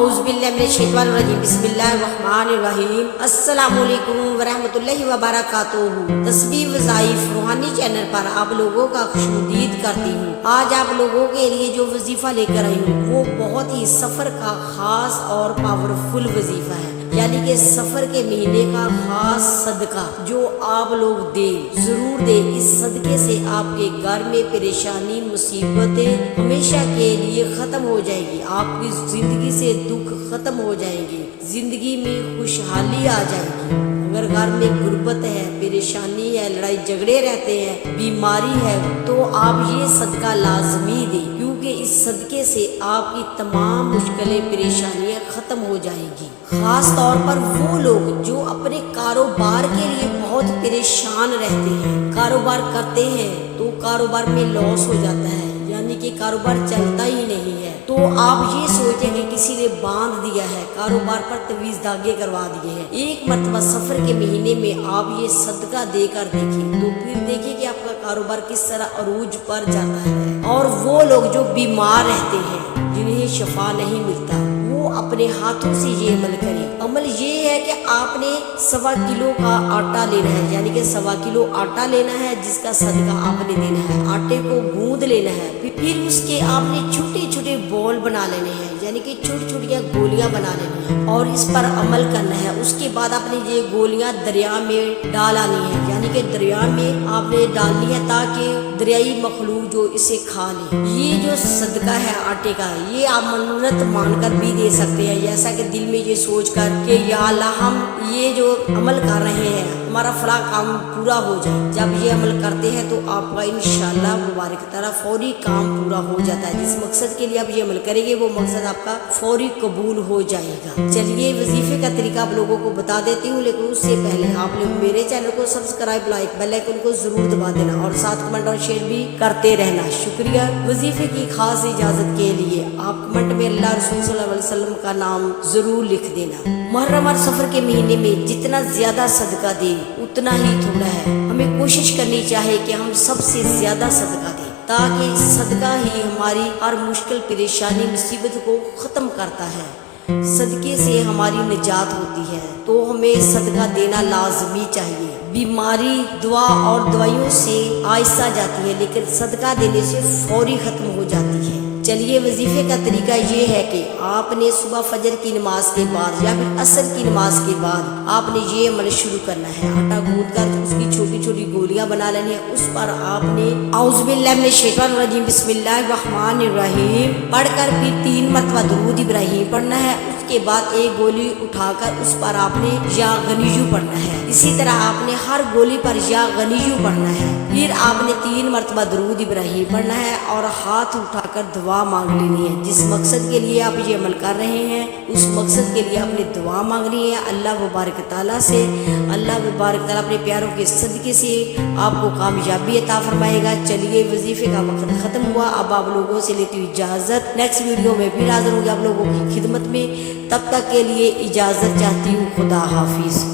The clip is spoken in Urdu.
اعوذ باللہ من الشیطان الرجیم بسم اللہ الرحمن الرحیم السلام علیکم ورحمۃ اللہ وبرکاتہ۔ تسبیح وظائف روحانی چینل پر آپ لوگوں کا خوشامدید کرتی ہوں۔ آج آپ لوگوں کے لیے جو وظیفہ لے کر آئی ہوں وہ بہت ہی سفر کا خاص اور پاورفل وظیفہ ہے، یعنی کہ سفر کے مہینے کا خاص صدقہ جو آپ لوگ دیں، ضرور دیں۔ اس صدقے سے آپ کے گھر میں پریشانی مصیبتیں ہمیشہ کے لیے ختم ہو جائے گی، آپ کی زندگی سے دکھ ختم ہو جائیں گے، زندگی میں خوشحالی آ جائے گی۔ اگر گھر میں غربت ہے، پریشانی ہے، لڑائی جھگڑے رہتے ہیں، بیماری ہے، تو آپ یہ صدقہ لازمی دیں، کیونکہ اس صدقے سے آپ کی تمام مشکلیں پریشانیاں ختم ہو جائیں گی۔ خاص طور پر وہ لوگ جو اپنے کاروبار کے لیے بہت پریشان رہتے ہیں، کاروبار کرتے ہیں تو کاروبار میں لاس ہو جاتا ہے، یعنی کہ کاروبار چلتا ہی نہیں ہے، تو آپ یہ سوچیں کہ کسی نے باندھ دیا ہے، کاروبار پر تعویذ دھاگے کروا دیے ہیں۔ ایک مرتبہ سفر کے مہینے میں آپ یہ صدقہ دے کر دیکھیں، تو پھر دیکھیں کہ آپ کا کاروبار کس طرح عروج پر جاتا ہے۔ اور وہ لوگ جو بیمار رہتے ہیں، جنہیں شفا نہیں ملتا، وہ اپنے ہاتھوں سے یہ عمل کریں۔ عمل یہ ہے کہ آپ نے 1.25 کلو کا آٹا لینا ہے، یعنی کہ 1.25 کلو آٹا لینا ہے، جس کا صدقہ آپ نے دینا ہے۔ آٹے کو گوندھ لینا ہے، پھر اس کے آپ نے چھوٹے چھوٹے بول بنا لینے ہیں، یعنی کہ چھوٹی چھوٹیاں گولیاں بنا لینی ہیں اور اس پر عمل کرنا ہے۔ اس کے بعد آپ نے یہ گولیاں دریا میں ڈال آنی ہے، یعنی کہ دریا میں آپ نے ڈالنی ہے تاکہ دریائی مخلوق جو اسے کھا لے۔ یہ جو صدقہ ہے آٹے کا، یہ آپ منت مان کر بھی دے سکتے ہیں، جیسا کہ دل میں یہ سوچ کر کہ یا اللہ ہم یہ جو عمل کر رہے ہیں ہمارا فلاں کام پورا ہو جائے۔ جب یہ عمل کرتے ہیں تو آپ کا انشاءاللہ مبارک تعالیٰ فوری کام پورا ہو جاتا ہے۔ جس مقصد کے لیے آپ یہ عمل کریں گے وہ مقصد آپ کا فوری قبول ہو جائے گا۔ چلیے وظیفے کا طریقہ آپ لوگوں کو بتا دیتی ہوں، لیکن اس سے پہلے آپ لوگ میرے چینل کو سبسکرائب، لائک، بیل آئیکن کو ضرور دبا دینا اور ساتھ کمنٹ اور شیئر بھی کرتے رہنا۔ شکریہ۔ وظیفے کی خاص اجازت کے لیے آپ کمنٹ میں اللہ رسول صلی اللہ علیہ وسلم کا نام ضرور لکھ دینا۔ محرم اور سفر کے مہینے میں جتنا زیادہ صدقہ دیں اتنا ہی تھوڑا ہے۔ ہمیں کوشش کرنی چاہیے کہ ہم سب سے زیادہ صدقہ دیں، تاکہ صدقہ ہی ہماری ہر مشکل پریشانی مصیبت کو ختم کرتا ہے۔ صدقے سے ہماری نجات ہوتی ہے، تو ہمیں صدقہ دینا لازمی چاہیے۔ بیماری دعا اور دوائیوں سے آہستہ جاتی ہے، لیکن صدقہ دینے سے فوری ختم ہو جاتی ہے۔ چلیے وظیفے کا طریقہ یہ ہے کہ آپ نے صبح فجر کی نماز کے بعد یا پھر عصر کی نماز کے بعد آپ نے یہ عمل شروع کرنا ہے۔ آٹا گوندھ کر اس کی چھوٹی چھوٹی گولیاں بنا لینی ہیں، اس پر آپ نے اعوذ باللہ من الشیطان الرجیم بسم اللہ الرحمن الرحیم پڑھ کر پھر 3 مرتبہ درود ابراہیم پڑھنا ہے۔ اس کے بعد ایک گولی اٹھا کر اس پر آپ نے یا غنیجو پڑھنا ہے۔ اسی طرح آپ نے ہر گولی پر یا غنیجو پڑھنا ہے۔ پھر آپ نے 3 مرتبہ درود ابراہیم پڑھنا ہے اور ہاتھ اٹھا کر دعا مانگ لینی ہے۔ جس مقصد کے لیے آپ یہ عمل کر رہے ہیں اس مقصد کے لیے آپ نے دعا مانگنی ہے اللہ مبارک تعالیٰ سے۔ اللہ مبارک تعالیٰ اپنے پیاروں کے صدقے سے آپ کو کامیابی عطا فرمائے گا۔ چلیے وظیفے کا وقت ختم ہوا، اب آپ لوگوں سے لیتی ہوں اجازت۔ نیکسٹ ویڈیو میں پھر حاضر ہوں گے آپ لوگوں کی خدمت میں، تب تک کے لیے اجازت چاہتی ہوں۔ خدا حافظ۔